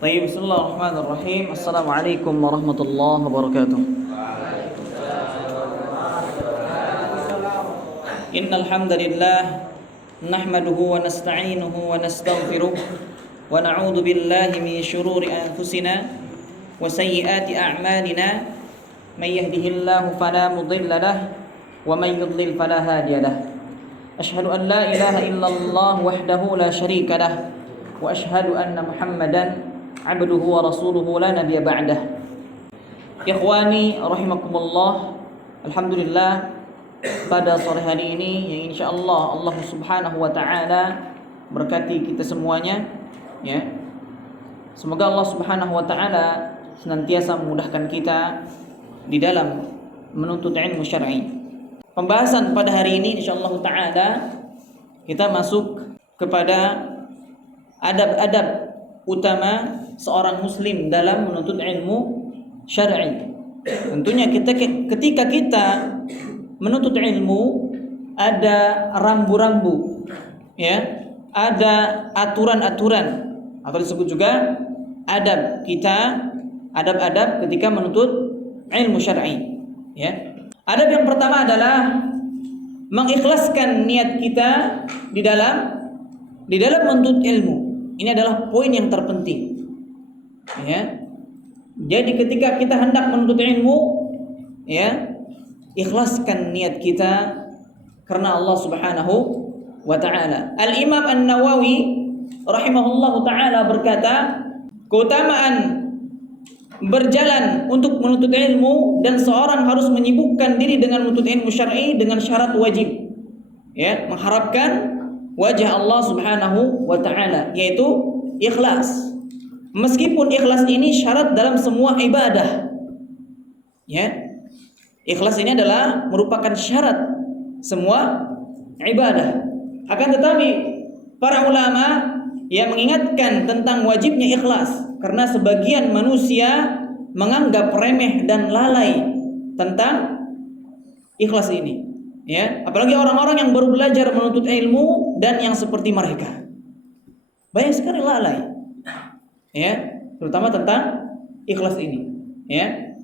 Baik, bismillahirrahmanirrahim. Assalamualaikum warahmatullahi wabarakatuh. Innal hamdalillah nahmaduhu wa nasta'inuhu wa nastaghfiruh wa na'udzu billahi min shururi anfusina wa sayyiati a'malina. May yahdihillahu fala mudilla lahu wa may yudlil fala hadiya lahu. Asyhadu an la ilaha illallah wahdahu la syarika lahu wa asyhadu anna Muhammadan abduhu wa rasuluhu la nabiyya ba'dah. Ikhwani rahimakumullah. Alhamdulillah, pada sore hari ini yang insyaallah Allah Subhanahu wa taala berkati kita semuanya, ya. Semoga Allah Subhanahu wa taala senantiasa memudahkan kita di dalam menuntut ilmu syar'i. Pembahasan pada hari ini insyaallah taala kita masuk kepada adab-adab utama seorang muslim dalam menuntut ilmu syar'i. Tentunya ketika kita menuntut ilmu ada rambu-rambu, ya, ada aturan-aturan atau disebut juga adab ketika menuntut ilmu syar'i, ya. Adab yang pertama adalah mengikhlaskan niat kita di dalam menuntut ilmu. Ini adalah poin yang terpenting, ya. Jadi ketika kita hendak menuntut ilmu, ya, ikhlaskan niat kita karena Allah Subhanahu wa taala. Al-Imam An-Nawawi rahimahullahu taala berkata, keutamaan berjalan untuk menuntut ilmu dan seorang harus menyibukkan diri dengan menuntut ilmu syar'i dengan syarat wajib, ya, mengharapkan wajah Allah Subhanahu wa taala, yaitu ikhlas. Meskipun ikhlas ini syarat dalam semua ibadah, ya. Ikhlas ini adalah merupakan syarat semua ibadah. Akan tetapi para ulama yang mengingatkan tentang wajibnya ikhlas karena sebagian manusia menganggap remeh dan lalai tentang ikhlas ini, ya. Apalagi orang-orang yang baru belajar menuntut ilmu dan yang seperti mereka banyak sekali lalai, ya, terutama tentang ikhlas ini, ya.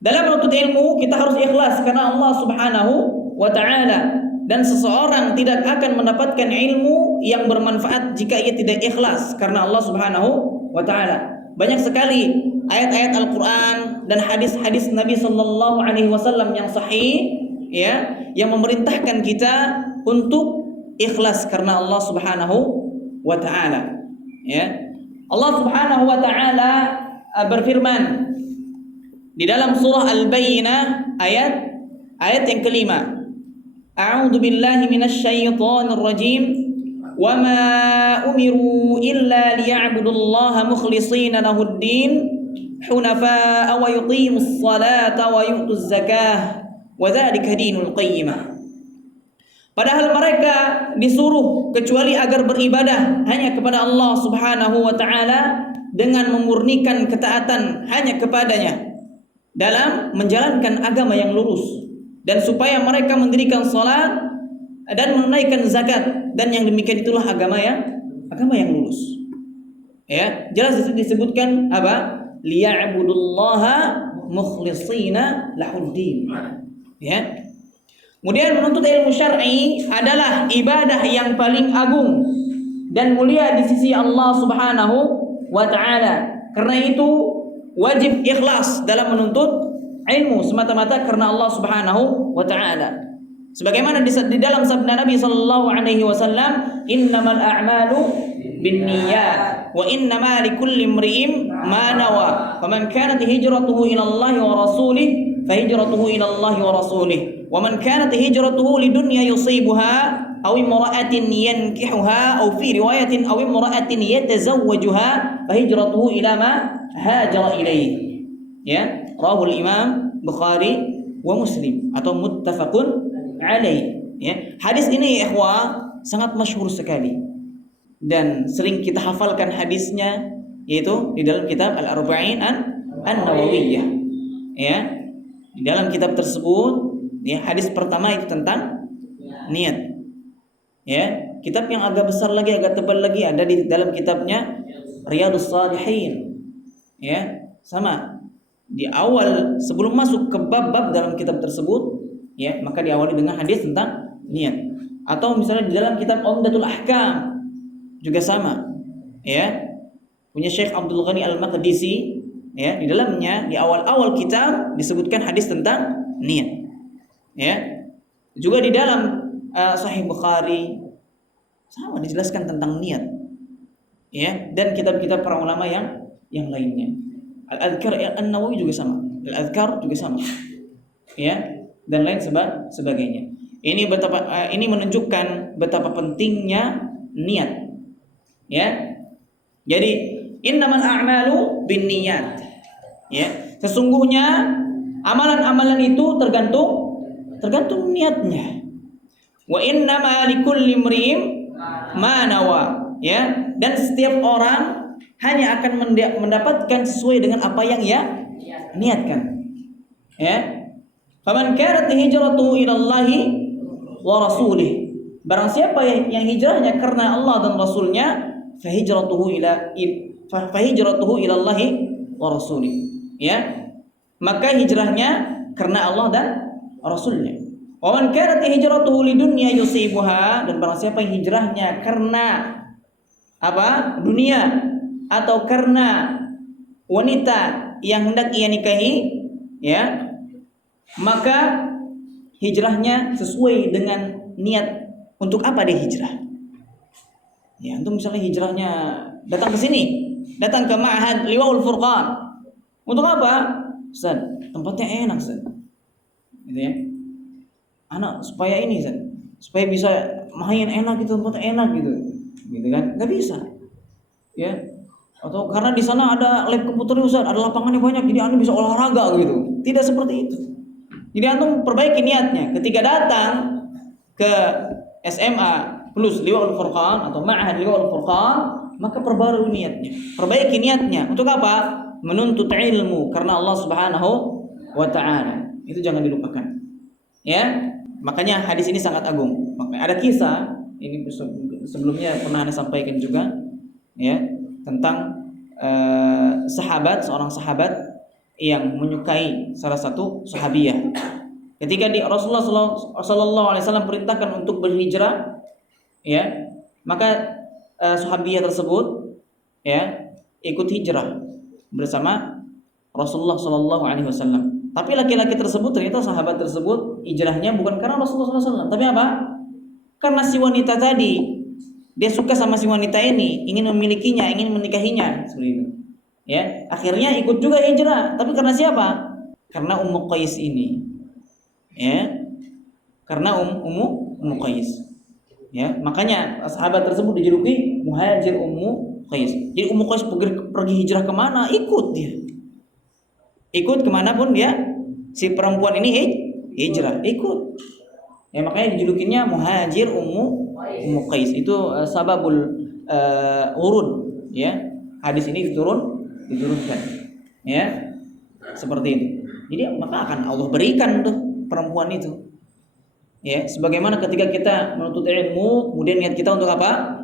Dalam menuntut ilmu kita harus ikhlas karena Allah Subhanahu wa taala, dan seseorang tidak akan mendapatkan ilmu yang bermanfaat jika ia tidak ikhlas karena Allah Subhanahu wa taala. Banyak sekali ayat-ayat Al-Qur'an dan hadis-hadis Nabi sallallahu alaihi wasallam yang sahih, ya, yang memerintahkan kita untuk ikhlas karena Allah Subhanahu wa taala, ya. Allah Subhanahu wa taala berfirman di dalam surah Al-Bayyinah ayat yang kelima. A'udzu billahi minasyaitonir rajim. Wa ma umiru illa liya'budullaha mukhlishina lahud-din hunafa'a wa yuqimus salata wa yu'tuz zakah wa dzalika dinul qayyimah. Padahal mereka disuruh kecuali agar beribadah hanya kepada Allah Subhanahu wa taala dengan memurnikan ketaatan hanya kepadanya dalam menjalankan agama yang lurus, dan supaya mereka mendirikan salat dan menunaikan zakat, dan yang demikian itulah agama yang lurus, ya. Jelas disebutkan apa? Liya'budullaha mukhlishina lahuddin, ya. Kemudian menuntut ilmu syar'i adalah ibadah yang paling agung dan mulia di sisi Allah Subhanahu wa taala. Karena itu wajib ikhlas dalam menuntut ilmu semata-mata karena Allah Subhanahu wa taala. Sebagaimana di dalam sabda Nabi sallallahu alaihi wasallam, "Innamal a'malu binniyat wa innama likulli imri'in ma nawa. Faman kanat hijratuhu ila Allah wa rasulih فهجرته إلى الله ورسوله ومن كانت هجرته لدنيا يصيبها أو امرأة ينكحها أو في رواية أو امرأة يتزوجها فهجرته إلى ما هاجر إليه." Ya, rawahul Imam Bukhari wa Muslim atau muttafaqun alaih, ya. Hadis ini ya ikhwah sangat masyhur sekali dan sering kita hafalkan hadisnya, yaitu di dalam kitab Al-Arba'in An-Nawawiyah, ya. Di dalam kitab tersebut, ya, hadis pertama itu tentang niat, ya. Kitab yang agak besar lagi, agak tebal lagi ada di dalam kitabnya Riyadhus Shalihin. Ya, sama. Di awal sebelum masuk ke bab-bab dalam kitab tersebut, ya, maka diawali dengan hadis tentang niat. Atau misalnya di dalam kitab Umdatul Ahkam juga sama. Ya. Punya Syekh Abdul Ghani Al-Maqdisi, ya, di dalamnya di awal-awal kitab disebutkan hadis tentang niat. Ya. Juga di dalam Sahih Bukhari sama dijelaskan tentang niat. Ya, dan kitab-kitab para ulama yang lainnya. Al-Adhkar An-Nawawi juga sama. Al-Adhkar juga sama. Ya, dan lain sebagainya. Ini menunjukkan betapa pentingnya niat. Ya. Jadi innamal a'malu binniyat. Ya, sesungguhnya amalan-amalan itu tergantung niatnya. Wa innama likulli imri'in ma nawa. Ya, dan setiap orang hanya akan mendapatkan sesuai dengan apa yang ia niatkan. Ya. Faman kanat hijratuhu ila Allahi wa rasulih. Barang siapa yang hijrahnya karena Allah dan Rasulnya, fahijratuhu ila Allahi wa rasulih. Ya. Maka hijrahnya karena Allah dan Rasulnya. Wa man kanat hijratuhu lidunya yusibuha, dan barang siapa yang hijrahnya karena apa? Dunia atau karena wanita yang hendak ia nikahi, ya, maka hijrahnya sesuai dengan niat untuk apa dia hijrah. Ya, untuk misalnya hijrahnya datang ke sini, datang ke Ma'had Liwaul Furqan. Untuk apa? Ustaz, tempatnya enak, Ustaz. Gitu ya. Anak supaya ini, Ustaz, supaya bisa main enak gitu, tempatnya enak gitu. Gitu kan? Enggak bisa. Ya. Atau karena di sana ada lab komputer, Ustaz, ada lapangannya banyak, jadi antum bisa olahraga gitu. Tidak seperti itu. Jadi antum perbaiki niatnya. Ketika datang ke SMA plus Liwaul Furqan atau Ma'had Liwaul Furqan, maka perbarui niatnya. Perbaiki niatnya. Untuk apa? Menuntut ilmu karena Allah Subhanahu wa taala. Itu jangan dilupakan. Ya. Makanya hadis ini sangat agung. Makanya ada kisah ini sebelumnya pernah Anda sampaikan juga, ya, tentang seorang sahabat yang menyukai salah satu sahabiyah. Ketika Rasulullah sallallahu alaihi wasallam perintahkan untuk berhijrah, ya, maka sahabiyah tersebut, ya, ikut hijrah bersama Rasulullah sallallahu alaihi wasallam. Tapi laki-laki tersebut, ternyata sahabat tersebut hijrahnya bukan karena Rasulullah sallallahu alaihi wasallam, tapi apa? Karena si wanita tadi, dia suka sama si wanita ini, ingin memilikinya, ingin menikahinya, seperti itu. Ya, akhirnya ikut juga hijrah. Tapi karena siapa? Karena Ummu Qais ini. Ya. Karena Ummu Qais. Ya, makanya sahabat tersebut dijuluki Muhajir Ummu Qais. Jadi Ummu Qais pergi hijrah kemana? Ikut dia. Ikut kemanapun dia, si perempuan ini hijrah, ikut. Ya, makanya dijulukinya Muhajir Ummu Qais. Itu sababul urud, ya. Hadis ini diturunkan. Ya. Seperti itu. Jadi maka akan Allah berikan tuh perempuan itu. Ya, sebagaimana ketika kita menuntut ilmu, kemudian niat kita untuk apa?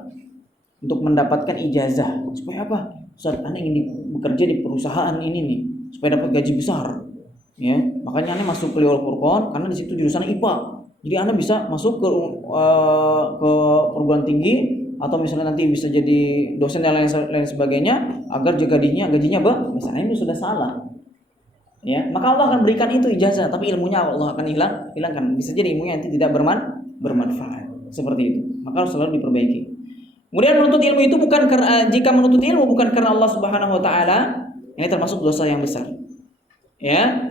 Untuk mendapatkan ijazah. Supaya apa? Ustaz, Anda ingin bekerja di perusahaan ini nih, supaya dapat gaji besar. Ya, makanya Anda masuk ke Liwaul Furqan karena di situ jurusan IPA. Jadi Anda bisa masuk ke perguruan tinggi, atau misalnya nanti bisa jadi dosen dan lain sebagainya, agar gajinya misalnya itu sudah salah. Ya, maka Allah akan berikan itu ijazah, tapi ilmunya Allah akan hilangkan. Bisa jadi ilmunya nanti tidak bermanfaat. Seperti itu. Maka harus selalu diperbaiki. Kemudian menuntut ilmu itu bukan karena, jika menuntut ilmu bukan karena Allah Subhanahu wa taala, ini termasuk dosa yang besar. Ya.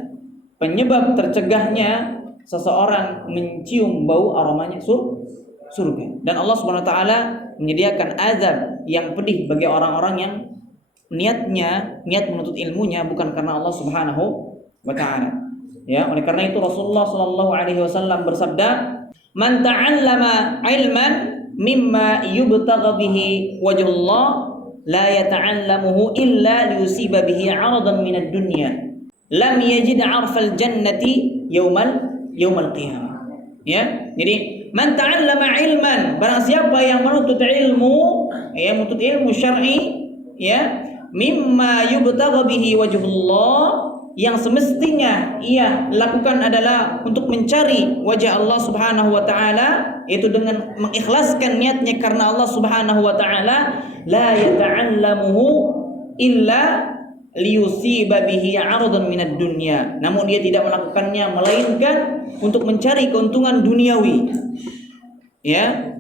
Penyebab tercegahnya seseorang mencium bau aromanya surga. Dan Allah Subhanahu wa taala menyediakan azab yang pedih bagi orang-orang yang niat menuntut ilmunya bukan karena Allah Subhanahu wa taala. Ya, oleh karena itu Rasulullah sallallahu alaihi wasallam bersabda, "Man ta'allama 'ilman mimma yubtagha bihi wajhullah la yata'allamuhu illa liyusiba bihi 'aradan minad dunya lam yajid 'arfal jannati yaumal qiyamah." Ya, jadi man ta'allama 'ilman, barang siapa yang menuntut ilmu, ya, menuntut ilmu syar'i, ya, mimma yubtagha bihi wajhullah, yang semestinya ia lakukan adalah untuk mencari wajah Allah Subhanahu wa taala, yaitu dengan mengikhlaskan niatnya karena Allah Subhanahu wa taala, la yata'allamuhu illa liyusiba bihi 'aradan minad dunya. Namun dia tidak melakukannya melainkan untuk mencari keuntungan duniawi. Ya,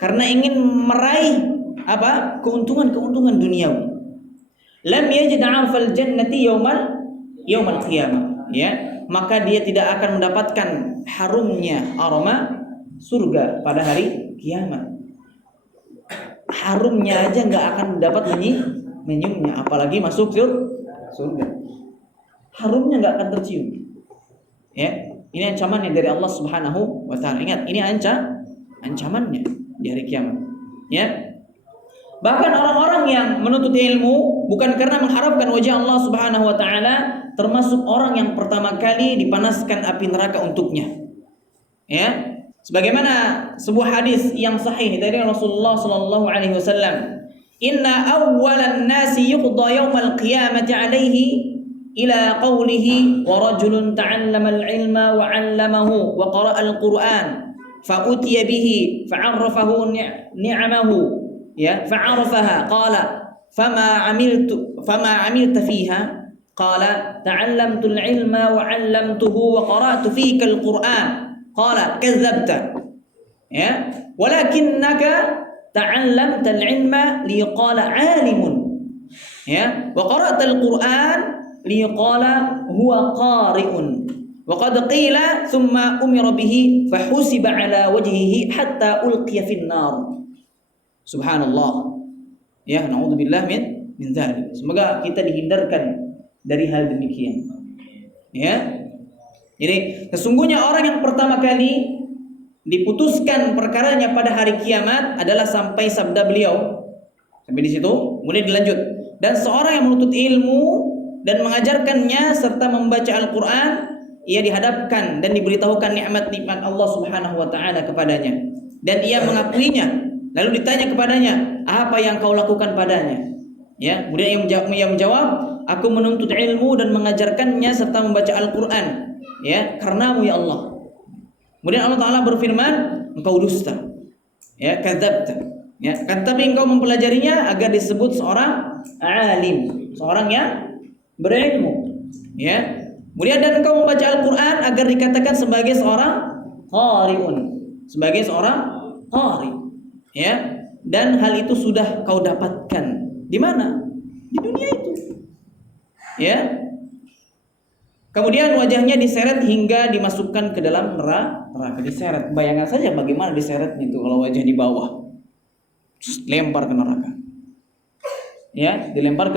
karena ingin meraih apa? Keuntungan duniawi. Lam yajid 'arfal jannati yaumal qiyamah, ya, maka dia tidak akan mendapatkan harumnya aroma surga pada hari kiamat. Harumnya aja nggak akan dapat menyiumnya, apalagi masuk surga. Harumnya nggak akan tercium. Ya, ini ancamannya dari Allah Subhanahu wa taala. Ingat, ini ancamannya di hari kiamat. Ya. Bahkan orang-orang yang menuntut ilmu bukan karena mengharapkan wajah Allah Subhanahu wa taala, termasuk orang yang pertama kali dipanaskan api neraka untuknya. Ya. Sebagaimana sebuah hadis yang sahih dari Rasulullah sallallahu alaihi wasallam, "Inna awwalan nasi yuqda yaumal qiyamati alaihi ila qawlihi wa rajulun ta'allama al-ilma wa 'allamahu wa qara'a al-Qur'an fa utiya bihi fa'arrafahu ni'amahu ya fa'arafaha qala fama 'amilta fiha qala ta'allamtu al-ilma wa 'allamtuhu wa qara'tu fika al-Qur'an qala kadzdzabta ya walakinnaka ta'allamta al-ilma liqala 'alimun ya wa qara'ta al-Qur'an liqala huwa qari'un wa qad qila thumma umira bihi fahusiba 'ala wajhihi hatta ulqiya fin nar." Subhanallah. Ya, naudzubillah min dzalik. Semoga kita dihindarkan dari hal demikian. Ya. Jadi, sesungguhnya orang yang pertama kali diputuskan perkaranya pada hari kiamat adalah sampai sabda beliau. Sampai di situ, kemudian dilanjut. Dan seorang yang menuntut ilmu dan mengajarkannya serta membaca Al-Qur'an, ia dihadapkan dan diberitahukan nikmat-nikmat Allah Subhanahu wa taala kepadanya. Dan ia mengakuinya. Lalu ditanya kepadanya, "Apa yang kau lakukan padanya?" Ya, kemudian ia menjawab, "Aku menuntut ilmu dan mengajarkannya serta membaca Al-Qur'an, ya, karenamu ya Allah." Kemudian Allah Taala berfirman, "Engkau dusta." Ya, kadzabta. Ya, tapi engkau mempelajarinya agar disebut seorang alim, seorang yang berilmu. Ya. Kemudian dan engkau membaca Al-Qur'an agar dikatakan sebagai seorang qari'un, sebagai seorang qari. Ya, dan hal itu sudah kau dapatkan di mana? Di dunia itu. Ya. Kemudian wajahnya diseret hingga dimasukkan ke dalam neraka, diseret. Bayangkan saja bagaimana diseretnya itu kalau wajah di bawah. Terus lempar ke neraka. Ya, dilempar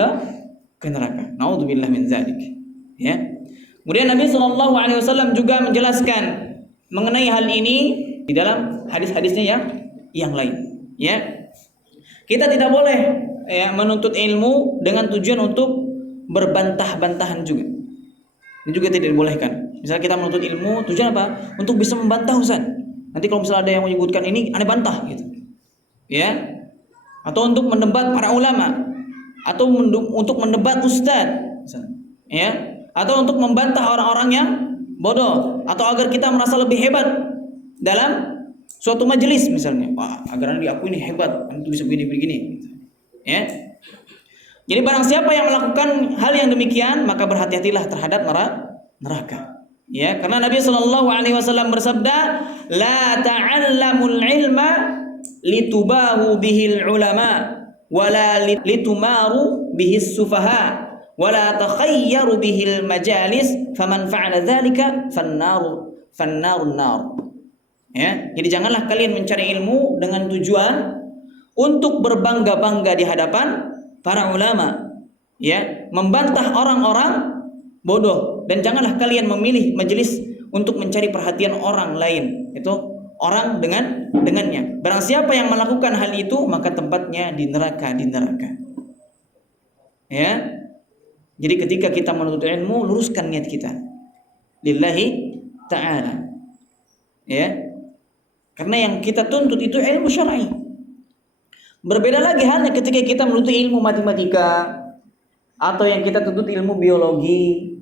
ke neraka. Naudzubillah min dzalik. Ya. Kemudian Nabi sallallahu alaihi wasallam juga menjelaskan mengenai hal ini di dalam hadis-hadisnya yang lain. Ya, kita tidak boleh ya menuntut ilmu dengan tujuan untuk berbantah-bantahan juga. Ini juga tidak dibolehkan. Misalnya kita menuntut ilmu tujuan apa? Untuk bisa membantah Ustaz. Nanti kalau misalnya ada yang menyebutkan ini aneh bantah gitu. Ya. Atau untuk mendebat para ulama, atau untuk mendebat ustaz, ya, atau untuk membantah orang-orang yang bodoh, atau agar kita merasa lebih hebat dalam suatu majelis misalnya. Wah, agar diakui ini hebat, itu bisa begini-begini. Ya. Jadi barang siapa yang melakukan hal yang demikian, maka berhati-hatilah terhadap neraka. Ya, karena Nabi sallallahu alaihi wasallam bersabda, "La ta'allamul ilma litubahu bihil ulama, wala litumaru bihis sufaha, wala takhayyaru bihil majalis, faman fa'ala dzalika fannarun nar." Ya, jadi janganlah kalian mencari ilmu dengan tujuan untuk berbangga-bangga di hadapan para ulama, ya, membantah orang-orang bodoh, dan janganlah kalian memilih majelis untuk mencari perhatian orang lain, itu orang dengannya. Barang siapa yang melakukan hal itu, maka tempatnya di neraka. Ya. Jadi ketika kita menuntut ilmu, luruskan niat kita lillahi ta'ala. Ya. Karena yang kita tuntut itu ilmu syar'i. Berbeda lagi halnya ketika kita menuntut ilmu matematika, atau yang kita tuntut ilmu biologi,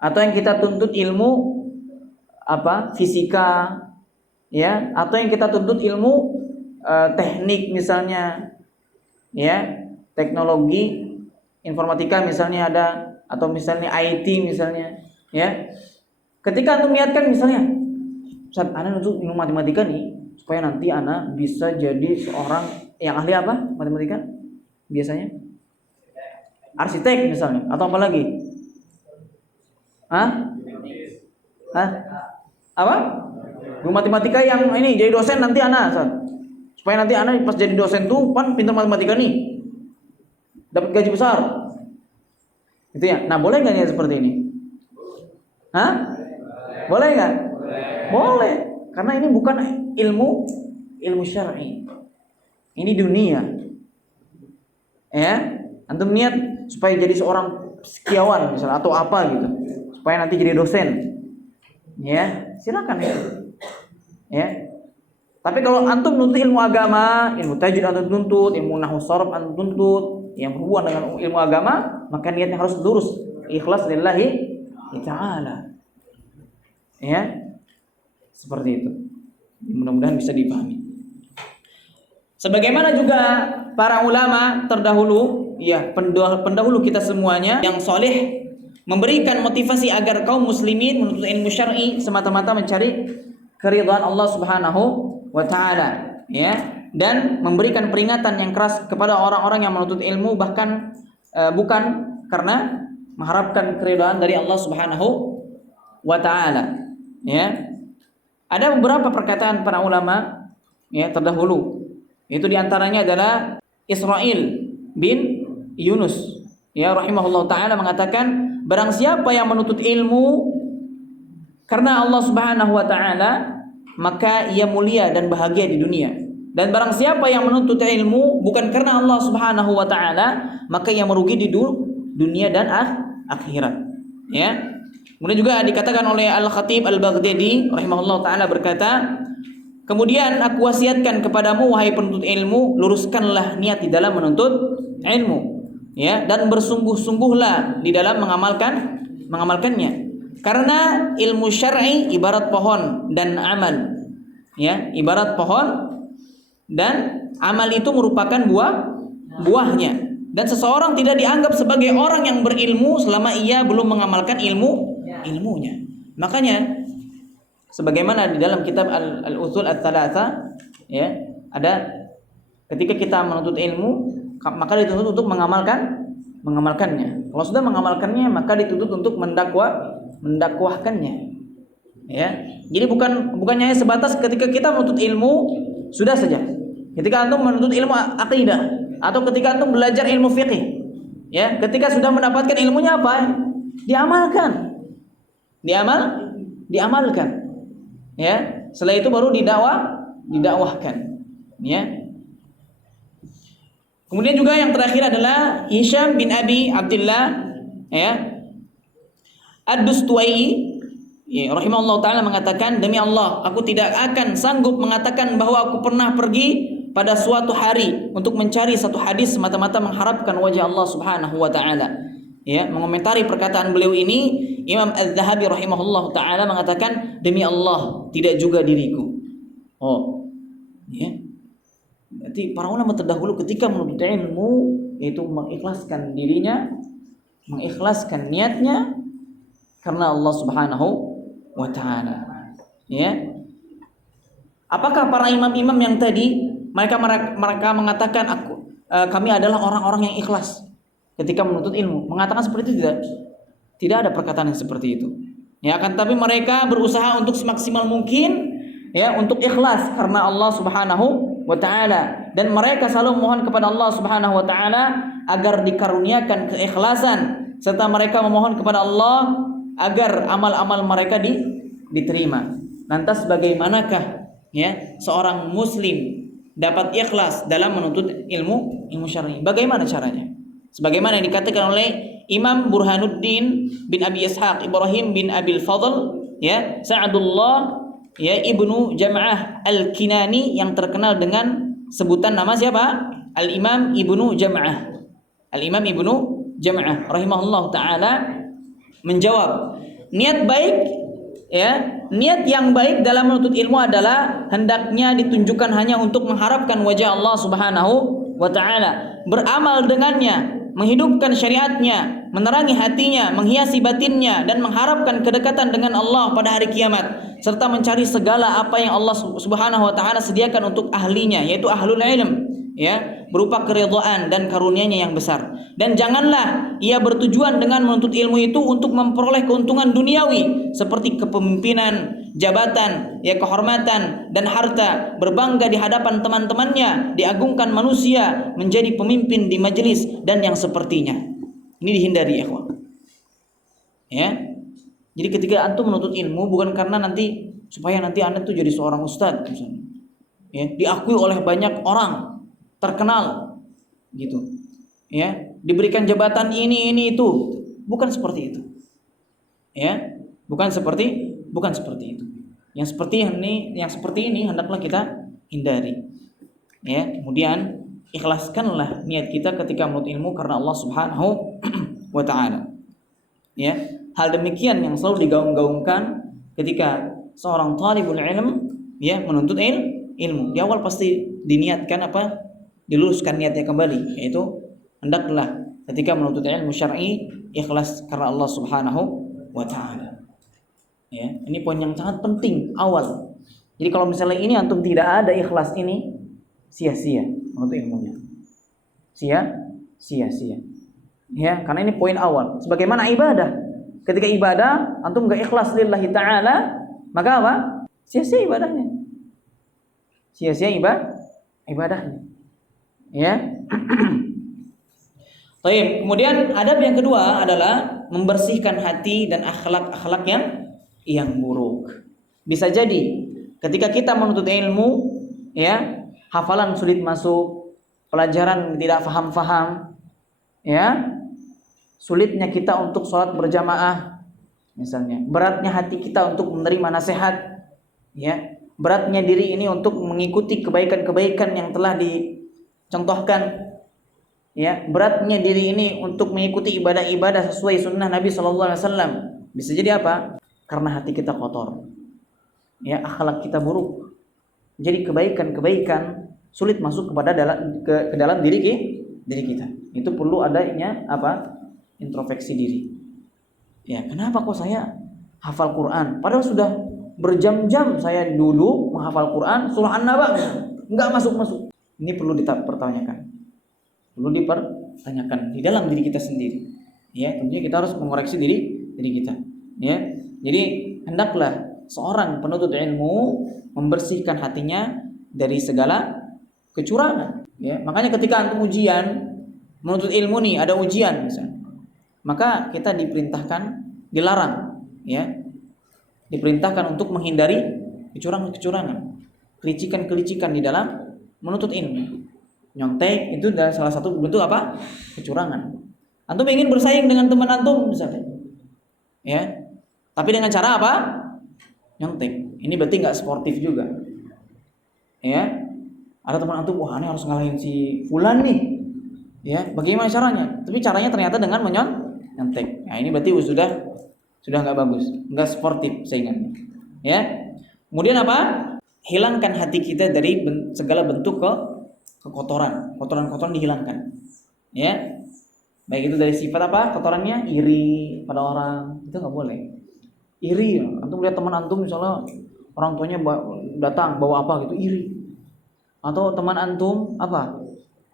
atau yang kita tuntut ilmu fisika, ya, atau yang kita tuntut ilmu teknik misalnya, ya, teknologi informatika misalnya ada, atau misalnya IT misalnya, ya. Ketika antum niatkan misalnya, Ustaz, ana nuntut ilmu matematika nih supaya nanti ana bisa jadi seorang yang ahli apa? Matematika? Biasanya arsitek misalnya, atau apa lagi? Hah? Apa? Guru matematika yang ini jadi dosen nanti ana, Ustaz. Supaya nanti ana pas jadi dosen tuh pan pintar matematika nih. Dapat gaji besar. Gitu ya. Nah, boleh enggak ya seperti ini? Hah? Boleh enggak? Boleh. Karena ini bukan ilmu syar'i. Ini dunia. Ya. Antum niat supaya jadi seorang sekiawan misalnya atau apa gitu. Supaya nanti jadi dosen. Ya, silakan ya. Ya. Tapi kalau antum nuntut ilmu agama, ilmu tajwid antum tuntut, ilmu nahwu sharaf antum tuntut, yang berhubungan dengan ilmu agama, maka niatnya harus lurus, ikhlas lillahi ta'ala. Ya. Seperti itu. Mudah-mudahan bisa dipahami. Sebagaimana juga para ulama terdahulu, ya, pendahulu kita semuanya yang soleh memberikan motivasi agar kaum muslimin menuntut ilmu syar'i semata-mata mencari keridhaan Allah Subhanahu wa taala, ya, dan memberikan peringatan yang keras kepada orang-orang yang menuntut ilmu, bahkan bukan karena mengharapkan keridhaan dari Allah Subhanahu wa taala, ya. Ada beberapa perkataan para ulama, ya, terdahulu. Itu diantaranya adalah Israil bin Yunus, ya, rahimahullah taala, mengatakan, barang siapa yang menuntut ilmu karena Allah Subhanahu wa taala, maka ia mulia dan bahagia di dunia. Dan barang siapa yang menuntut ilmu bukan karena Allah Subhanahu wa taala, maka ia merugi di dunia dan akhirat. Ya. Kemudian juga dikatakan oleh Al-Khatib Al-Baghdadi rahimahullah taala berkata, kemudian aku wasiatkan kepadamu wahai penuntut ilmu, luruskanlah niat di dalam menuntut ilmu, ya, dan bersungguh-sungguhlah di dalam mengamalkannya. Karena ilmu syar'i ibarat pohon dan amal, ya, ibarat pohon dan amal itu merupakan buahnya. Dan seseorang tidak dianggap sebagai orang yang berilmu selama ia belum mengamalkan ilmunya. Makanya sebagaimana di dalam kitab Al-Usul Ats-Tsalatsa, ya, ada ketika kita menuntut ilmu maka dituntut untuk mengamalkannya. Kalau sudah mengamalkannya maka dituntut untuk mendakwahkannya, ya. Jadi bukannya hanya sebatas ketika kita menuntut ilmu sudah saja. Ketika antum menuntut ilmu akidah atau ketika antum belajar ilmu fiqih, ya, ketika sudah mendapatkan ilmunya apa? Diamalkan, ya. Setelah itu baru didakwahkan, ya. Kemudian juga yang terakhir adalah Hisham bin Abi Abdullah, ya, Ad-Dustuwai, ya, rahimahullah taala mengatakan, demi Allah, aku tidak akan sanggup mengatakan bahwa aku pernah pergi pada suatu hari untuk mencari satu hadis semata-mata mengharapkan wajah Allah Subhanahu wa taala. Ya, mengomentari perkataan beliau ini, Imam Az-Zahabi rahimahullah taala mengatakan, demi Allah, tidak juga diriku. Oh, ya. Berarti para ulama terdahulu ketika menuntut ilmu yaitu mengikhlaskan dirinya, mengikhlaskan niatnya karena Allah Subhanahu wa taala. Ya. Apakah para imam-imam yang tadi mereka mengatakan kami adalah orang-orang yang ikhlas ketika menuntut ilmu? Mengatakan seperti itu tidak ada perkataan yang seperti itu. Ya, akan tapi mereka berusaha untuk semaksimal mungkin, ya, untuk ikhlas karena Allah Subhanahu wa taala, dan mereka selalu memohon kepada Allah Subhanahu wa taala agar dikaruniakan keikhlasan, serta mereka memohon kepada Allah agar amal-amal mereka diterima. Lantas bagaimanakah, ya, seorang muslim dapat ikhlas dalam menuntut ilmu syar'i? Bagaimana caranya? Sebagaimana yang dikatakan oleh Imam Burhanuddin bin Abi Ishaq Ibrahim bin Abil Fadl, ya, Sa'dullah, ya, Ibnu Jam'ah Al-Kinani, yang terkenal dengan sebutan nama siapa? Al-Imam Ibnu Jam'ah. Al-Imam Ibnu Jam'ah rahimahullah taala menjawab, niat baik, ya, niat yang baik dalam menuntut ilmu adalah hendaknya ditunjukkan hanya untuk mengharapkan wajah Allah Subhanahu wa taala, beramal dengannya, menghidupkan syariatnya, menerangi hatinya, menghiasi batinnya, dan mengharapkan kedekatan dengan Allah pada hari kiamat, serta mencari segala apa yang Allah Subhanahu wa taala sediakan untuk ahlinya, yaitu ahlul ilm, ya, berupa keridhaan dan karunia-Nya yang besar. Dan janganlah ia bertujuan dengan menuntut ilmu itu untuk memperoleh keuntungan duniawi seperti kepemimpinan, jabatan, ya, kehormatan dan harta, berbangga di hadapan teman-temannya, diagungkan manusia, menjadi pemimpin di majelis dan yang sepertinya. Ini dihindari, ya ikhwan. Ya. Jadi ketika antum menuntut ilmu bukan karena nanti supaya nanti Anda tuh jadi seorang ustadz misalnya. Ya, diakui oleh banyak orang, terkenal gitu. Ya, diberikan jabatan ini itu. Bukan seperti itu. Ya, bukan seperti itu. Yang seperti ini hendaklah kita hindari. Ya, kemudian ikhlaskanlah niat kita ketika menuntut ilmu karena Allah Subhanahu wa taala. Ya, hal demikian yang selalu digaung-gaungkan ketika seorang talibul ilm, ya, menuntut ilmu. Di awal pasti diniatkan apa? Diluruskan niatnya kembali, yaitu hendaklah ketika menuntut ilmu syar'i ikhlas karena Allah Subhanahu wa taala. Ya, ini poin yang sangat penting awal. Jadi kalau misalnya ini antum tidak ada ikhlas ini, sia-sia menuntut ilmunya. Sia-sia. Ya, karena ini poin awal. Sebagaimana ibadah. Ketika ibadah antum enggak ikhlas lillahi taala, maka apa? Sia-sia ibadahnya. Sia-sia ibadahnya. Ya. Baik, kemudian adab yang kedua adalah membersihkan hati dan akhlak yang buruk. Bisa jadi ketika kita menuntut ilmu, ya, hafalan sulit masuk, pelajaran tidak faham-faham, ya, sulitnya kita untuk sholat berjamaah, misalnya, beratnya hati kita untuk menerima nasihat, ya, beratnya diri ini untuk mengikuti kebaikan-kebaikan yang telah dicontohkan, ya, beratnya diri ini untuk mengikuti ibadah-ibadah sesuai sunnah Nabi SAW. Bisa jadi apa? Karena hati kita kotor, ya, akhlak kita buruk. Jadi kebaikan-kebaikan sulit masuk ke dalam diri kita. Itu perlu adanya apa? Introspeksi diri. Ya, kenapa kok saya hafal Quran? Padahal sudah berjam-jam saya dulu menghafal Quran, surah An-Naba enggak masuk-masuk. Ini perlu dipertanyakan. Di dalam diri kita sendiri. Ya, tentunya kita harus mengoreksi diri kita. Ya. Jadi hendaklah seorang penuntut ilmu membersihkan hatinya dari segala kecurangan. Ya, makanya ketika antum ujian menuntut ilmu nih, ada ujian misalnya, maka kita dilarang, ya, diperintahkan untuk menghindari kecurangan-kecurangan, kelicikan-kelicikan di dalam menuntut ilmu. Nyontek itu adalah salah satu bentuk apa? Kecurangan. Antum ingin bersaing dengan teman antum misalnya, ya, tapi dengan cara apa? Nyontek. Ini berarti nggak sportif juga, ya. Ada teman antum, wah ini harus ngalahin si fulan nih, ya. Bagaimana caranya? Tapi caranya ternyata dengan nyontek. Nah, ini berarti sudah nggak bagus, nggak sportif saingannya, ya. Kemudian apa? Hilangkan hati kita dari segala bentuk kekotoran dihilangkan, ya. Baik itu dari sifat apa? Kotorannya iri pada orang, itu nggak boleh. Iri, antum lihat teman antum misalnya orang tuanya datang bawa apa gitu, iri. Atau teman antum apa?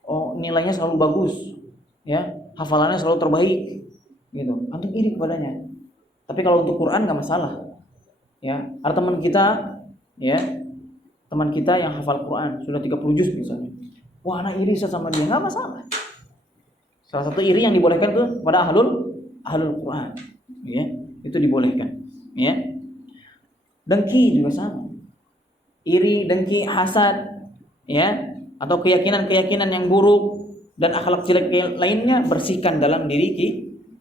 Oh, nilainya selalu bagus, ya, hafalannya selalu terbaik, gitu. Antum iri kepadanya. Tapi kalau untuk Quran nggak masalah, ya. Ada teman kita, ya, teman kita yang hafal Quran sudah 30 juz misalnya. Wah, anak iri sama dia, nggak masalah. Salah satu iri yang dibolehkan tuh pada ahlul Quran, ya, itu dibolehkan, ya. Dengki juga sama. Iri, dengki, hasad, ya, atau keyakinan yang buruk dan akhlak jelek lainnya bersihkan dalam diri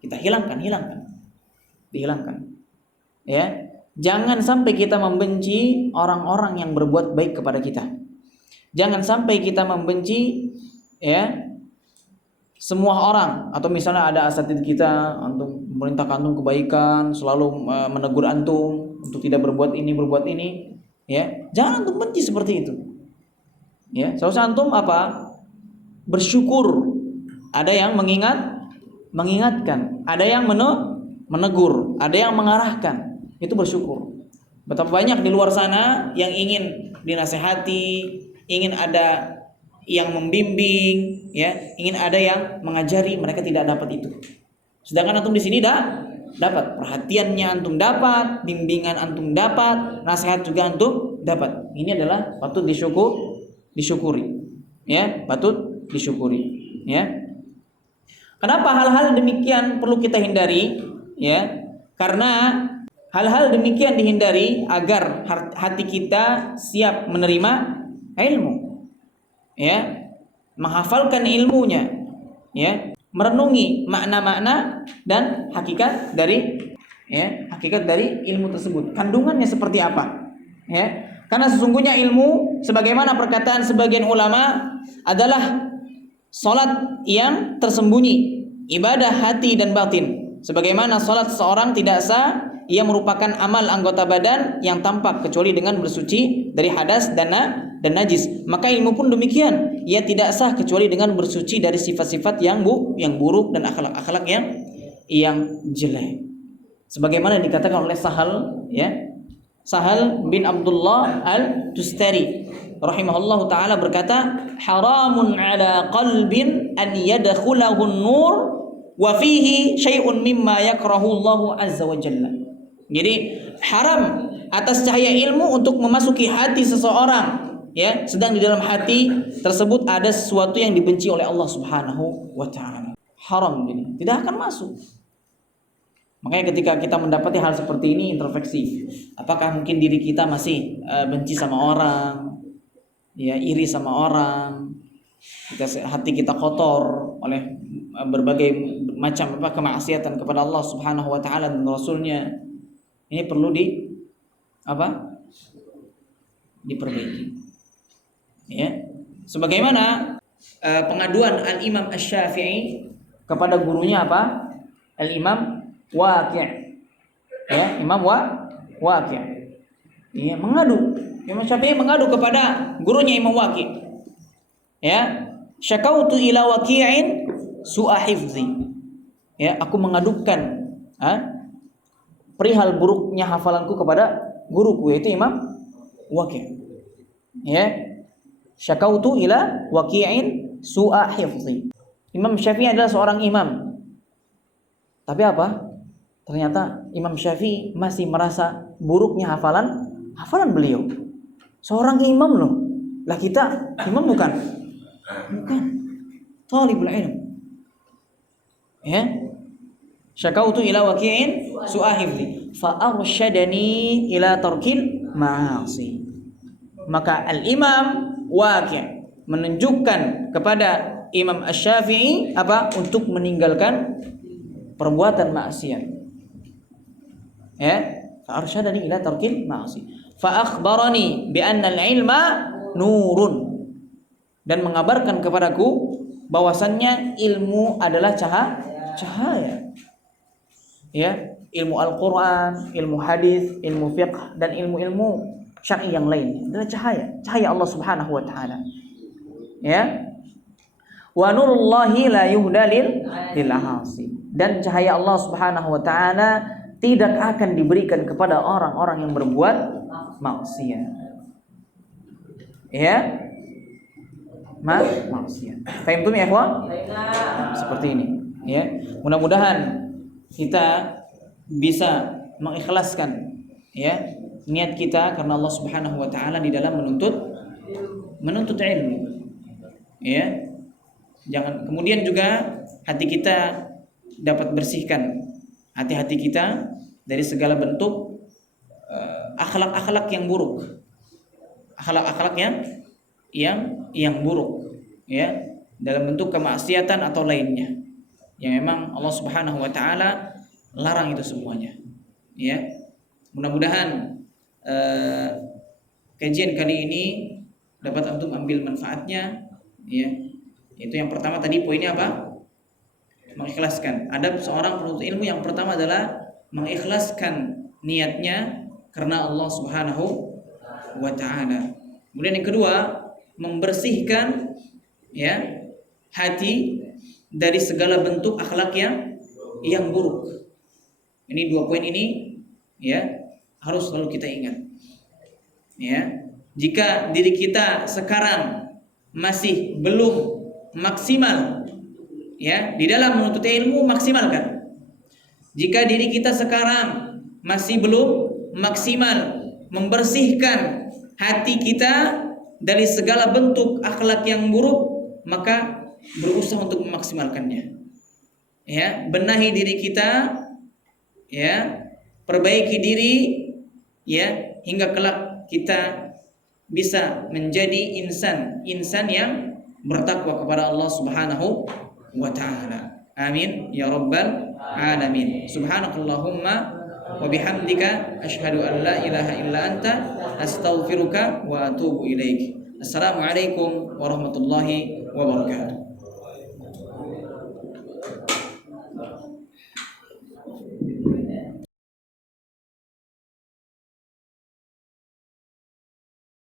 kita, hilangkan, dihilangkan, ya. Jangan sampai kita membenci orang-orang yang berbuat baik kepada kita. Jangan sampai kita membenci ya, semua orang atau misalnya ada asatidz kita antum memerintahkan antum kebaikan, selalu menegur antum untuk tidak berbuat ini, ya. Jangan antum benci seperti itu. Ya, seharusnya antum apa? Bersyukur. Ada yang mengingatkan, ada yang menegur, ada yang mengarahkan. Itu bersyukur. Betapa banyak di luar sana yang ingin dinasehati, ingin ada yang membimbing, ya, ingin ada yang mengajari, mereka tidak dapat itu. Sedangkan antum di sini dapat perhatiannya, antum dapat bimbingan, antum dapat nasihat juga, antum dapat. Ini adalah patut disyukuri, ya, patut disyukuri, ya. Kenapa hal-hal demikian perlu kita hindari, ya? Karena hal-hal demikian dihindari agar hati kita siap menerima ilmu, ya, menghafalkan ilmunya, ya, merenungi makna-makna dan hakikat dari, ya, hakikat dari ilmu tersebut. Kandungannya seperti apa, ya? Karena sesungguhnya ilmu, sebagaimana perkataan sebagian ulama, adalah salat yang tersembunyi, ibadah hati dan batin. Sebagaimana salat seorang tidak sah, ia merupakan amal anggota badan yang tampak kecuali dengan bersuci dari hadas dan najis. Maka ilmu pun demikian, ia tidak sah kecuali dengan bersuci dari sifat-sifat yang buruk dan akhlak-akhlak yang jelek. Sebagaimana dikatakan oleh Sahal, ya, Sahal bin Abdullah Al-Tustari rahimahullahu taala berkata, haramun ala qalbin an yadkhulahu an-nur wa fihi syai'un mimma yakrahu Allah azza wa jalla. Jadi haram atas cahaya ilmu untuk memasuki hati seseorang, ya, sedang di dalam hati tersebut ada sesuatu yang dibenci oleh Allah Subhanahu wa taala. Haram ini, tidak akan masuk. Makanya ketika kita mendapati hal seperti ini, introspeksi. Apakah mungkin diri kita masih benci sama orang, ya, iri sama orang, hati kita kotor oleh berbagai macam kemaksiatan kepada Allah Subhanahu wa taala dan Rasulnya. Ini perlu diperbaiki. Ya. Sebagaimana pengaduan Al-Imam Asy-Syafi'i kepada gurunya apa? Al-Imam Waqi'. Ya, Imam Waqi'. Ya, mengadu. Imam Syafi'i mengadu kepada gurunya Imam Waqi'. Ya, syakautu ila Waqi'in su'a hifzi. Ya, aku mengadukan perihal buruknya hafalanku kepada guruku, yaitu Imam Waqi'. Ya, syakautu ila Waqi'in su'a hifzi. Imam Syafi'i adalah seorang imam. Tapi apa? Ternyata Imam Syafi'i masih merasa buruknya hafalan beliau. Seorang imam loh. Lah kita imam bukan? Bukan. Talibul ilm. Ya. Syakautu ila Waqi'in su'a hifzi fa arsyadani ila tarkil ma'asi. Maka Al-Imam Waqi' menunjukkan kepada Imam Asy-Syafi'i apa? Untuk meninggalkan perbuatan maksiat. Ya, fa arsyadani ila tarkil ma'asi. Fa akhbarani bi anna al-ilma nurun. Dan mengabarkan kepadaku bahwasannya ilmu adalah cahaya. Ya, ilmu Al-Qur'an, ilmu hadis, ilmu fiqh dan ilmu-ilmu syar'i yang lain adalah cahaya Allah Subhanahu wa taala. Ya. Wa nurullahi la yuhda lil asi. Dan cahaya Allah Subhanahu wa taala tidak akan diberikan kepada orang-orang yang berbuat maksiat. Ya. Maksiat. Fahimtum ya, ikhwan? Seperti ini, ya. Mudah-mudahan kita bisa mengikhlaskan, ya, niat kita karena Allah Subhanahu wa taala di dalam menuntut ilmu. Ya. Jangan kemudian juga hati kita dapat bersihkan hati-hati kita dari segala bentuk akhlak-akhlak yang buruk. Akhlak-akhlak yang buruk, ya, dalam bentuk kemaksiatan atau lainnya. Yang memang Allah Subhanahu wa taala larang itu semuanya. Ya. Mudah-mudahan kajian kali ini dapat antum ambil manfaatnya, ya. Itu yang pertama tadi poinnya apa? Mengikhlaskan. Ada seorang penuntut ilmu yang pertama adalah mengikhlaskan niatnya karena Allah Subhanahu wa taala. Kemudian yang kedua, membersihkan ya hati dari segala bentuk akhlak yang buruk. Ini dua poin ini ya harus selalu kita ingat. Ya, jika diri kita sekarang masih belum maksimal ya di dalam menuntut ilmu, maksimalkan. Jika diri kita sekarang masih belum maksimal membersihkan hati kita dari segala bentuk akhlak yang buruk, maka berusaha untuk memaksimalkannya. Ya, benahi diri kita, ya, perbaiki diri, ya, hingga kelak kita bisa menjadi insan yang bertakwa kepada Allah Subhanahu wa taala. Amin ya rabbal alamin. Subhanakallahumma wa bihamdika asyhadu an la ilaha illa anta astaghfiruka wa atubu ilaik. Assalamualaikum warahmatullahi wabarakatuh.